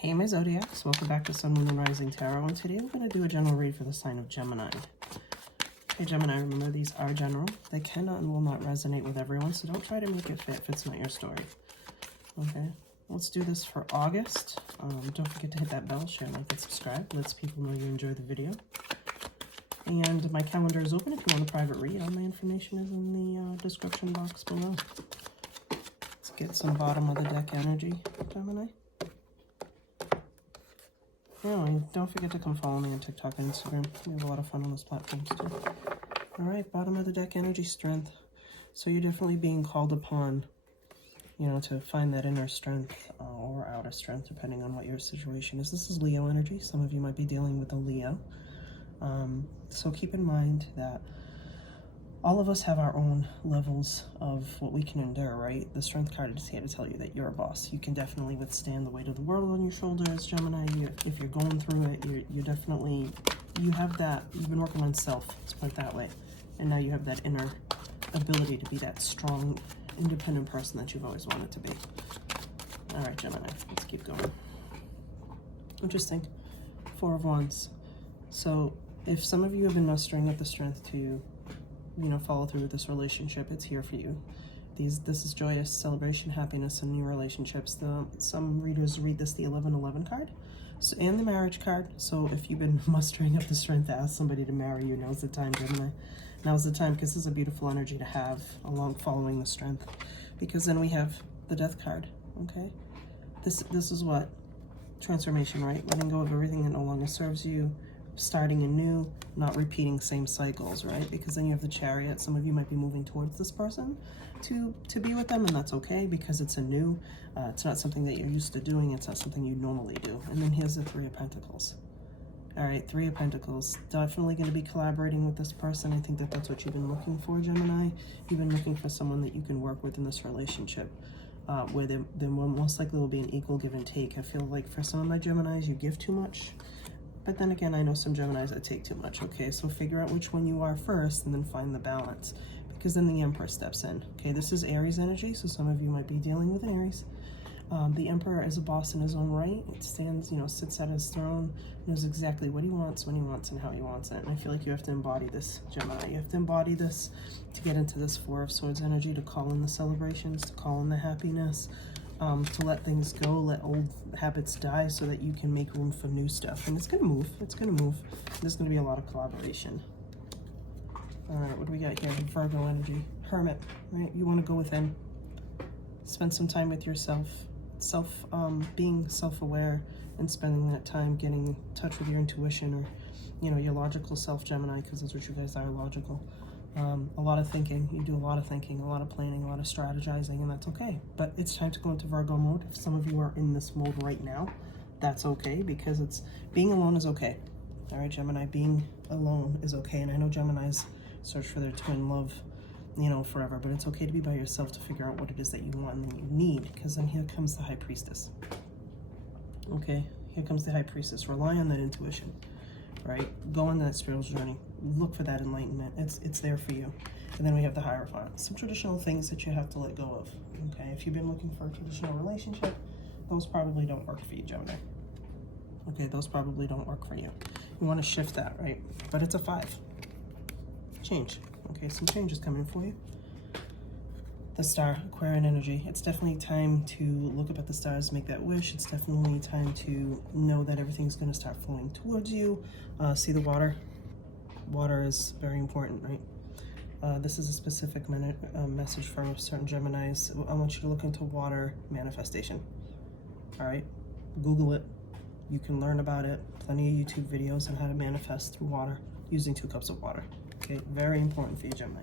Hey my Zodiacs, welcome back to SunMoon Rising Tarot, and today we're going to do a general read for the sign of Gemini. Okay, Gemini, remember these are general. They cannot and will not resonate with everyone, so don't try to make it fit if it's not your story. Okay, let's do this for August. Don't forget to hit that bell, share, like, and subscribe. Lets people know you enjoy the video. And my calendar is open if you want a private read. All my information is in the description box below. Let's get some bottom of the deck energy, Gemini. Oh, and don't forget to come follow me on TikTok and Instagram. We have a lot of fun on those platforms too. Alright, bottom of the deck, energy, strength. So you're definitely being called upon, you know, to find that inner strength or outer strength, depending on what your situation is. This is Leo energy. Some of you might be dealing with a Leo. So keep in mind that all of us have our own levels of what we can endure, right? The strength card is here to tell you that you're a boss. You can definitely withstand the weight of the world on your shoulders, Gemini. If you're going through it, you're definitely, you have that, you've been working on self, let's put it that way. And now you have that inner ability to be that strong, independent person that you've always wanted to be. All right, Gemini, let's keep going. Interesting. Four of Wands. So if some of you have been mustering up the strength to, you know, follow through with this relationship, it's here for you. This is joyous celebration, happiness, and new relationships. Some readers read this the 1111 card, so, and the marriage card. So if you've been mustering up the strength to ask somebody to marry you, now's the time, Gemini. Now's the time, because this is a beautiful energy to have along following the strength. Because then we have the death card. Okay, this is what transformation, right? Letting go of everything that no longer serves you. Starting anew, not repeating same cycles, right? Because then you have the Chariot. Some of you might be moving towards this person to be with them, and that's okay because it's anew. It's not something that you're used to doing. It's not something you normally do. And then here's the Three of Pentacles. All right, Three of Pentacles. Definitely going to be collaborating with this person. I think that that's what you've been looking for, Gemini. You've been looking for someone that you can work with in this relationship. Where there most likely will be an equal give and take. I feel like for some of my Geminis, you give too much. But then again, I know some Geminis that take too much, okay? So figure out which one you are first and then find the balance. Because then the Emperor steps in, okay? This is Aries energy, so some of you might be dealing with Aries. The Emperor is a boss in his own right. It stands, you know, sits at his throne, knows exactly what he wants, when he wants, and how he wants it. And I feel like you have to embody this, Gemini. You have to embody this to get into this Four of Swords energy, to call in the celebrations, to call in the happiness, to let things go, let old habits die so that you can make room for new stuff. And it's going to move. It's going to move. There's going to be a lot of collaboration. All right, what do we got here? Virgo energy. Hermit, right? You want to go within. Spend some time with yourself. Being self-aware and spending that time getting in touch with your intuition or, you know, your logical self, Gemini, because that's what you guys are, logical. A lot of thinking. You do a lot of thinking, a lot of planning, a lot of strategizing, and that's okay. But it's time to go into Virgo mode. If some of you are in this mode right now, that's okay, because it's being alone is okay. All right, Gemini, being alone is okay. And I know Geminis search for their twin love, you know, forever, but it's okay to be by yourself to figure out what it is that you want and that you need, because then here comes the High Priestess. Okay, here comes the High Priestess. Rely on that intuition. Right? Go on that spiritual journey. Look for that enlightenment. It's there for you. And then we have the Hierophant. Some traditional things that you have to let go of. Okay? If you've been looking for a traditional relationship, those probably don't work for you, Gemini. Okay, those probably don't work for you. You want to shift that, right? But it's a 5. Change. Okay, some change is coming for you. The Star, Aquarian energy. It's definitely time to look up at the stars, make that wish. It's definitely time to know that everything's going to start flowing towards you. See the water. Water is very important, right? This is a specific message for certain Geminis. I want you to look into water manifestation. All right? Google it. You can learn about it. Plenty of YouTube videos on how to manifest through water using 2 cups of water. Okay? Very important for you, Gemini.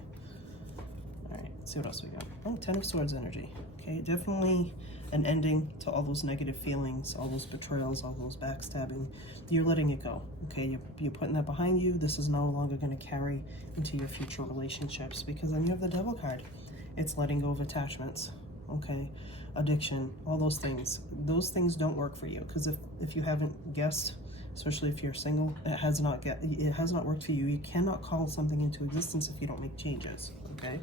Let's see what else we got. Oh, 10 of Swords energy. Okay, definitely an ending to all those negative feelings, all those betrayals, all those backstabbing. You're letting it go. Okay, you're putting that behind you. This is no longer going to carry into your future relationships, because then you have the Devil card. It's letting go of attachments. Okay, addiction, all those things. Those things don't work for you, because if you haven't guessed, especially if you're single, it has not worked for you. You cannot call something into existence if you don't make changes. Okay.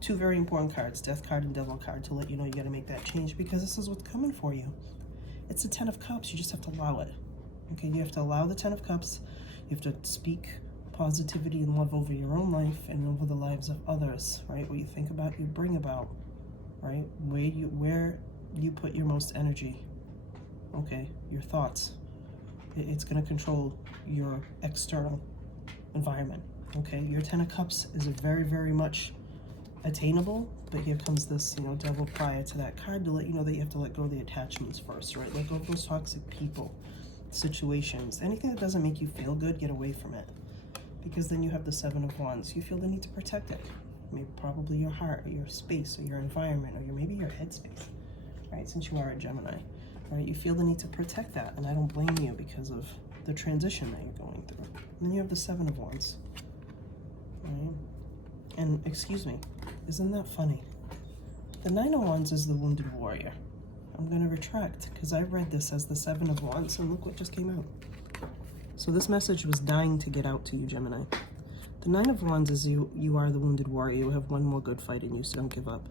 2 very important cards, Death card and Devil card, to let you know you got to make that change, because this is what's coming for you. It's the Ten of Cups. You just have to allow it. Okay, you have to allow the Ten of Cups. You have to speak positivity and love over your own life and over the lives of others, right? What you think about, you bring about, right? Where you put your most energy, okay? Your thoughts. It's going to control your external environment, okay? Your Ten of Cups is a very, very much attainable, but here comes this, you know, Devil prior to that card to let you know that you have to let go of the attachments first, right? Let go of those toxic people, situations, anything that doesn't make you feel good, get away from it. Because then you have the Seven of Wands. You feel the need to protect it. Maybe probably your heart, or your space, or your environment, or maybe your headspace, right? Since you are a Gemini, right? You feel the need to protect that, and I don't blame you because of the transition that you're going through. And then you have the Seven of Wands, right? And excuse me, isn't that funny? The Nine of Wands is the wounded warrior. I'm going to retract because I read this as the Seven of Wands, and look what just came out. So this message was dying to get out to you, Gemini. The Nine of Wands is you are the wounded warrior. You have one more good fight in you, so don't give up.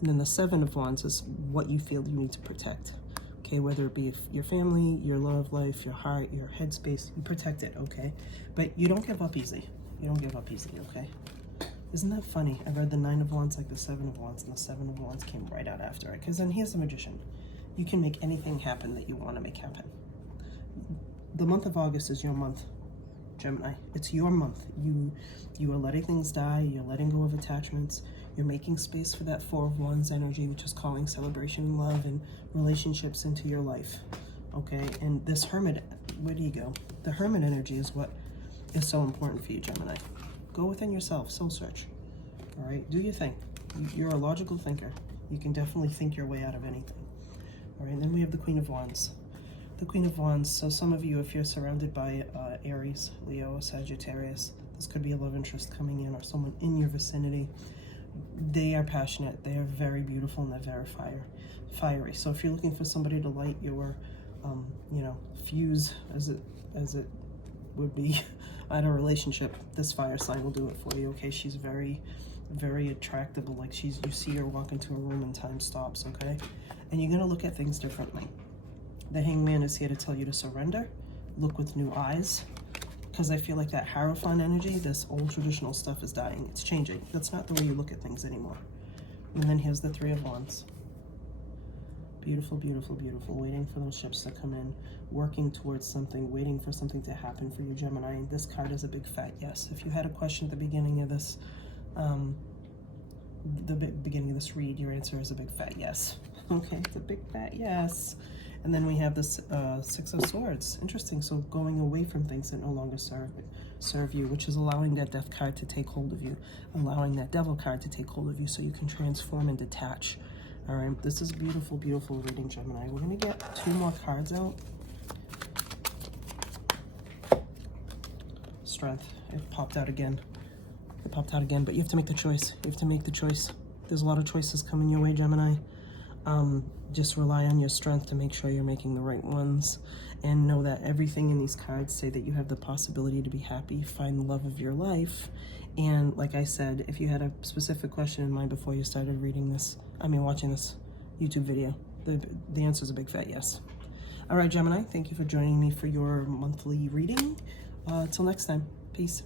And then the Seven of Wands is what you feel you need to protect. Okay, whether it be your family, your love life, your heart, your headspace, you protect it, okay? But you don't give up easy. You don't give up easily, okay? Isn't that funny? I read the Nine of Wands like the Seven of Wands, and the Seven of Wands came right out after it. Because then here's the Magician. You can make anything happen that you want to make happen. The month of August is your month, Gemini. It's your month. You are letting things die. You're letting go of attachments. You're making space for that Four of Wands energy, which is calling celebration, love, and relationships into your life. Okay, and this Hermit, where do you go? The Hermit energy is what is so important for you, Gemini. Go within yourself, soul search. All right, do your thing. You're a logical thinker. You can definitely think your way out of anything. All right, and then we have the Queen of Wands. The Queen of Wands, so some of you, if you're surrounded by Aries, Leo, Sagittarius, this could be a love interest coming in or someone in your vicinity. They are passionate, they are very beautiful, and they're very fiery. So if you're looking for somebody to light your, you know, fuse as it would be at a relationship, this fire sign will do it for you, okay? She's very, very attractable, like you see her walk into a room and time stops, okay? And you're gonna look at things differently. The Hangman is here to tell you to surrender, look with new eyes, because I feel like that Hierophant energy, this old traditional stuff is dying. It's changing. That's not the way you look at things anymore. And then here's the Three of Wands. Beautiful, beautiful, beautiful. Waiting for those ships to come in, working towards something, waiting for something to happen for you, Gemini. This card is a big fat yes. If you had a question at the beginning of this, beginning of this read, your answer is a big fat yes. Okay, it's a big fat yes. And then we have this Six of Swords. Interesting. So going away from things that no longer serve you, which is allowing that Death card to take hold of you, allowing that Devil card to take hold of you so you can transform and detach. All right, this is beautiful, beautiful reading, Gemini. We're going to get two more cards out. Strength. It popped out again. It popped out again, but you have to make the choice. You have to make the choice. There's a lot of choices coming your way, Gemini. Just rely on your strength to make sure you're making the right ones, and know that everything in these cards say that you have the possibility to be happy, find the love of your life. And like I said, if you had a specific question in mind before you started reading this, watching this YouTube video, the answer is a big fat yes. All right, Gemini, thank you for joining me for your monthly reading. Till next time, peace.